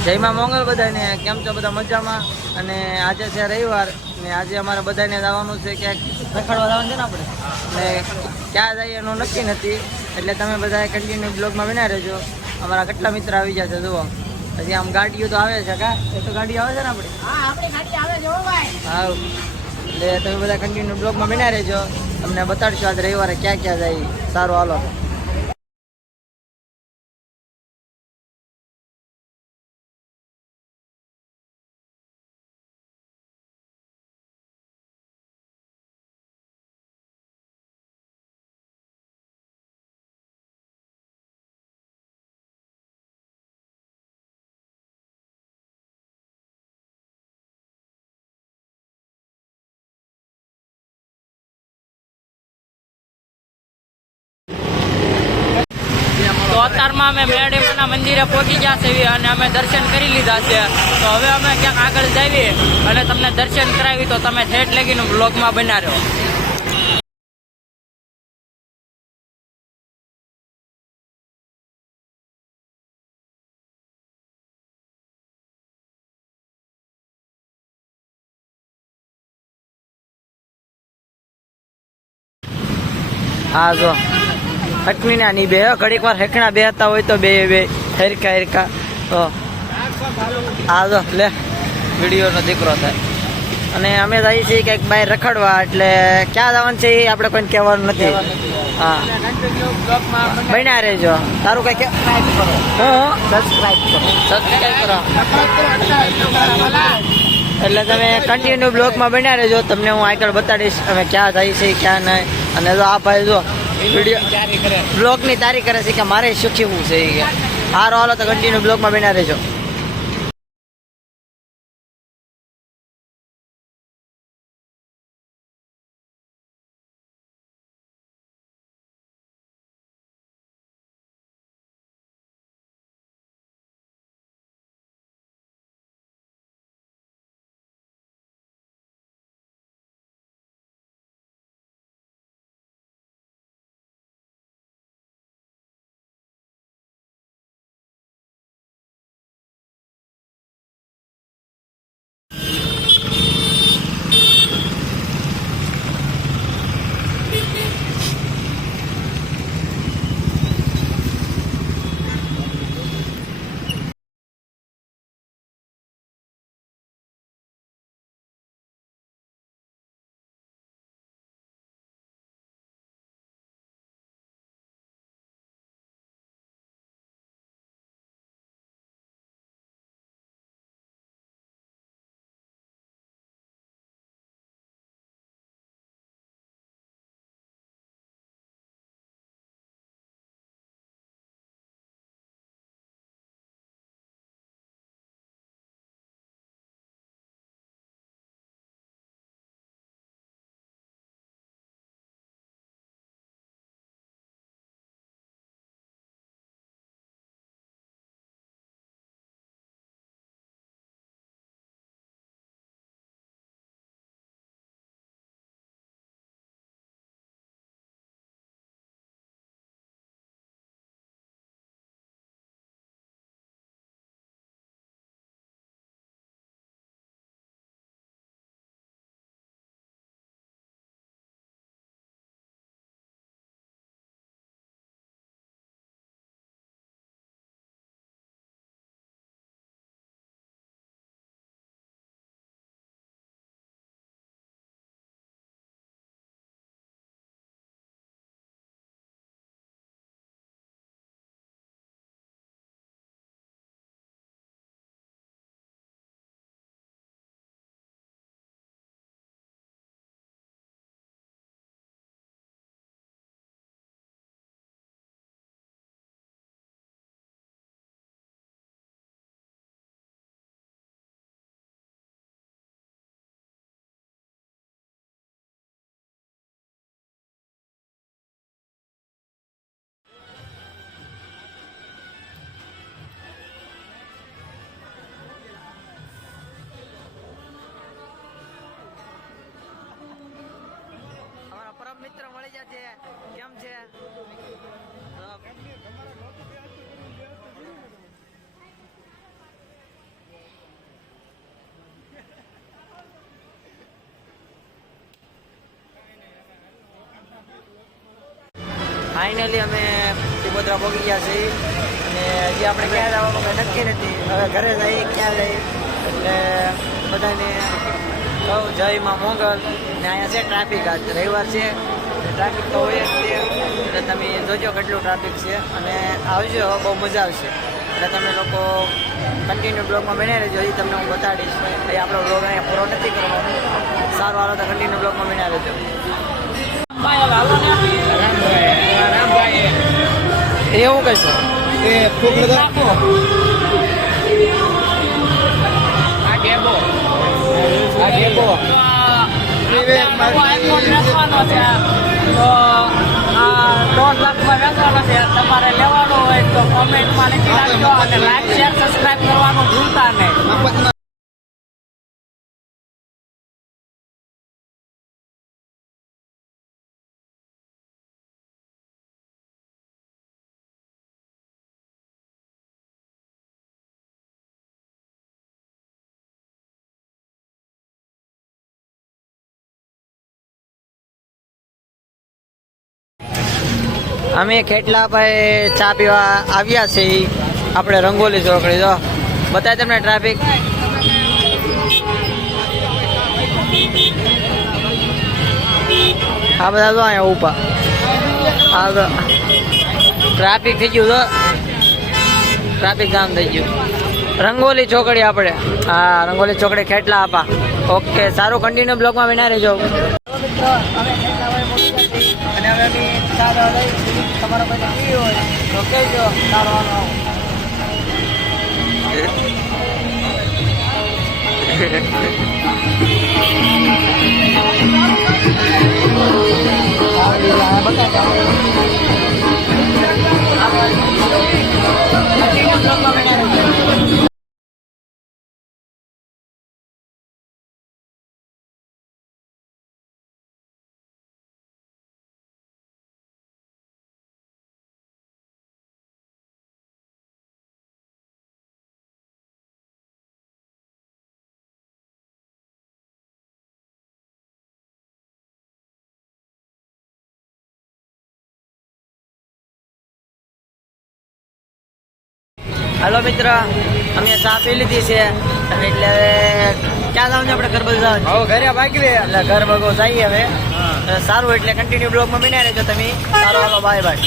જયમાં મોંગલ બધાને કેમ છો બધા મજામાં અને આજે છે રવિવાર ને આજે અમારે બધાને જવાનું છે ક્યાંક રખડવા જવાનું છે ને આપણે ને ક્યાં જઈએ એનું નક્કી નથી એટલે તમે બધા કન્ટિન્યુ બ્લોગમાં બના રહેજો અમારા કેટલા મિત્ર આવી જશે જુઓ હજી આમ ગાડીઓ તો આવે છે કા એ તો ગાડી આવે છે ને આપણી ગાડી આવે છે ભાઈ હા એટલે તમે બધા કન્ટિન્યુ બ્લોગમાં બના રહેજો તમને બતાડશું આજ રવિવારે ક્યાં ક્યાં જાય સારું હાલો તો અત્યારમાં અમે મેરડીમાના મંદિરે પહોંચી ગયા છે અને અમે દર્શન કરી લીધા છે તો હવે અમે ક્યાંક આગળ જઈએ અને તમને દર્શન કરાવી તો તમે ઠેઠ લગીને બ્લોગમાં બના રહ્યો. હા જો હટમી ના ની બે ઘડીક વાર હેકણા બેહતા હોય તો બે બે હેરકા હેરકા તો આ જો લે વિડીયોનો દીકરો થાય અને અમે જઈએ છીએ કંઈક બહાર રખડવા એટલે ક્યાં જવાનું છે એ આપણે કોઈને કહેવાનું નથી હા બન્યા રહેજો તારું કઈ સબસ્ક્રાઈબ કરો એટલે તમે કન્ટિન્યુ બ્લોગમાં બન્યા રહેજો તમને હું આગળ બતાડીશ અમે ક્યાં જઈએ છીએ ક્યાં નહીં અને જો આ ભાઈ જો વિડીયો બ્લોગની તારી કરે છે કે મારે શીખવું છે એ સારો હાલો તો કન્ટિન્યુ બ્લોગમાં બન્યા રહેજો. મિત્ર મળી જશે કેમ છે ફાઇનલી અમે ટીપોદરા પહોંચી ગયા છીએ અને હજી આપણે ક્યાં જવાનું કંઈ નક્કી નથી. હવે ઘરે જઈએ ક્યાં જઈએ એટલે બધાને કહું જય માં મોગલ. ને અહીંયા છે ટ્રાફિક, આજ રવિવાર છે ટ્રાફિક તો હોય જ છે એટલે તમે જોજો કેટલું ટ્રાફિક છે અને આવજો, બહુ મજા આવશે. એટલે તમે લોકો કન્ટિન્યુ બ્લોગમાં બન્યા રહેજો, હજી તમને હું બતાડીશ. એ આપણો બ્લોગ અહીંયા પૂરો નથી કરવાનો. સારું હાલો તો કન્ટિન્યુ બ્લોગમાં બન્યા રહેજો. એવું કહીશું એ ફોકડો તમારે લેવાનો હોય તો કોમેન્ટમાં લખી નાખજો અને લાઈક શેર સબસ્ક્રાઇબ કરવાનું ભૂલતા નહીં. અમે ખેટલા ભાઈ ચા પીવા આવ્યા છીએ આપણે રંગોલી ચોકડી. જો બતાય તમને ટ્રાફિક. આ બધા જો અહીંયા ઊભા. આ તો ટ્રાફિક થઈ ગયું, તો ટ્રાફિક જામ થઈ ગયું. રંગોલી ચોકડી આપણે, હા રંગોલી ચોકડી ખેટલા આપા. ઓકે સારું, કન્ટિન્યુ બ્લોગમાં વિના રહેજો. અને હવે અમે સારો લઈ તમારો બધા ફ્રી હોય તો કહેજો સારો હાલો મિત્ર, અમે ચા પી લીધી છે અને એટલે હવે ક્યાં જવાનું છે આપણે? ઘર બધું જવાનું. હવે ઘરે ભાગી રે એટલે ઘર ભગો જઈએ હવે. સારું, એટલે કન્ટિન્યુ બ્લોગમાં બન્યા રહેજો તમે. સારું હાલો, બાય બાય.